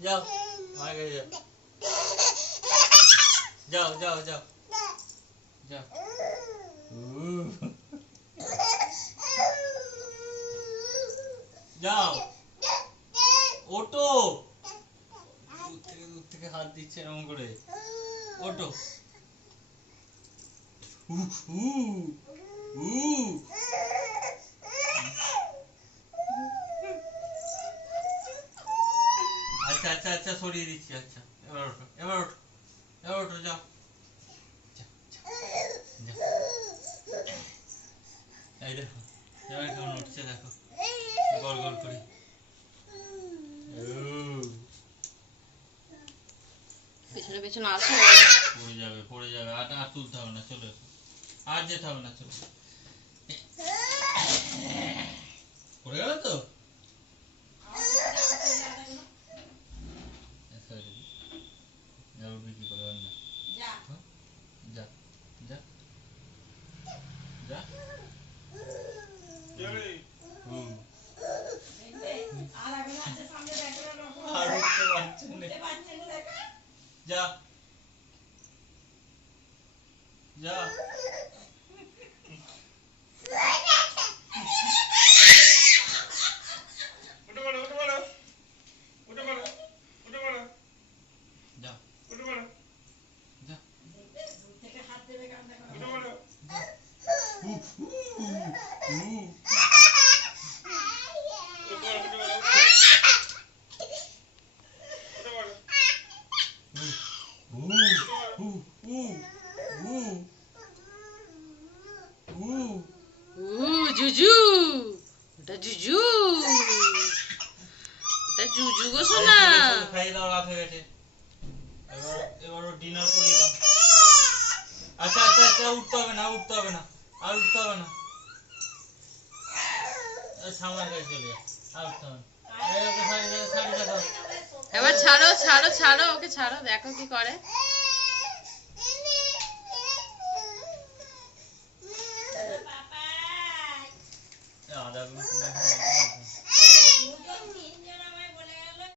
যাও আমার কাছে যাও যাও যাও যাও যাও ওটো দূর থেকে হাত দিচ্ছে এরকম করে ওটো আচ্ছা আচ্ছা আচ্ছা সরিয়ে দিচ্ছি আচ্ছা এবার ওঠো এবার ওঠো এবার ওঠো যাও এই দেখো এবার কেমন উঠছে দেখো গড় গড় করে পেছনে পেছনে আসো পড়ে যাবে আর তুলতে হবে না চলো আর যেতে হবে না চলো পড়ে গেল তো কি করে না যা যা যা যা যা যা জুজু ওটা জুজু ওটা জুজু গো সোনা খাইয়ে দাও রাত হয়ে গেছে এবার ডিনার করিয়ে দাও আচ্ছা আচ্ছা আচ্ছা উঠতে হবে না আর উঠতে হবে না সামনে কাছে চলে যা আর উঠতে হবে না শাড়ি দেখো এবার ছাড়ো ছাড়ো ছাড়ো ওকে ছাড়ো দেখো কি করে